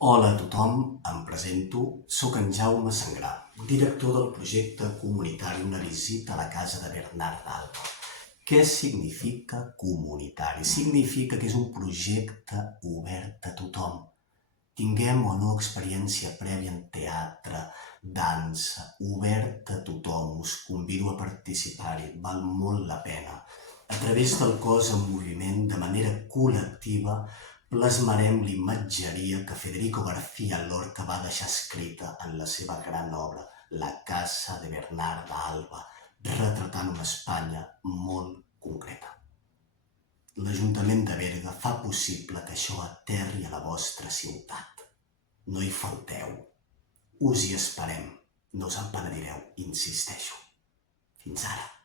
Hola a tothom, em presento, sóc en Jaume Sangrà, director del projecte comunitari Una visita a la casa de Bernard d'Alba. Què significa comunitari? Significa que és un projecte obert a tothom. Tinguem o no experiència prèvia en teatre, dansa, obert a tothom, us convido a participar-hi, val molt la pena. A través del cos en moviment, de manera col·lectiva, plasmarem l'imatgeria que Federico García Lorca va deixar escrita en la seva gran obra, La casa de Bernard d'Alba, retratant una Espanya molt concreta. L'Ajuntament de Berga fa possible que això aterri a la vostra ciutat. No hi falteu. Us hi esperem. No us en penedireu, insisteixo. Fins ara.